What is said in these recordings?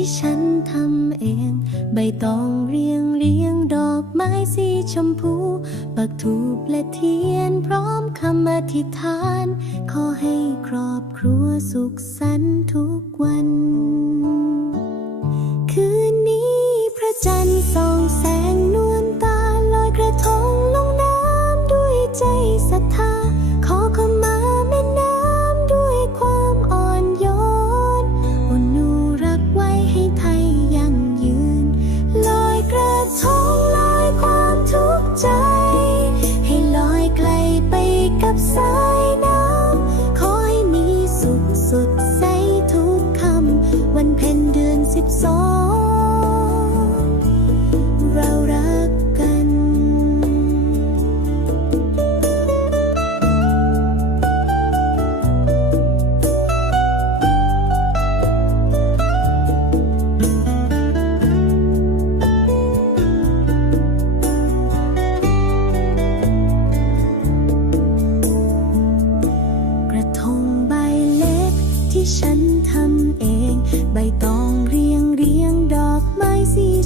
ที่ฉันทำเอง ใบตองเรียงเรียงดอกไม้สีชมพู ปักถูปและเทียนพร้อมคำอธิษฐาน ขอให้ครอบครัวสุขสันต์ทุกวัน คืนนี้พระจันทร์ส่อง กับสายน้ำ ขอให้มีสุขสุดใสทุกคำ วันเพ็ญเดือนสิบสอง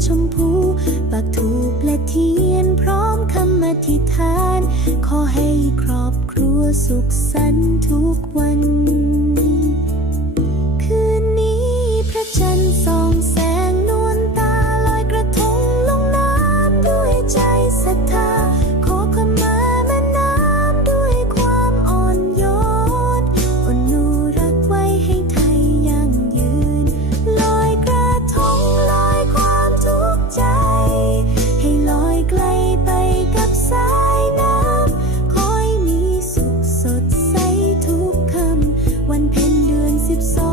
ชมพู ปักถูกและเทียนพร้อมคำอธิษฐาน ขอให้ครอบครัวสุขสันต์ทุกวัน อใ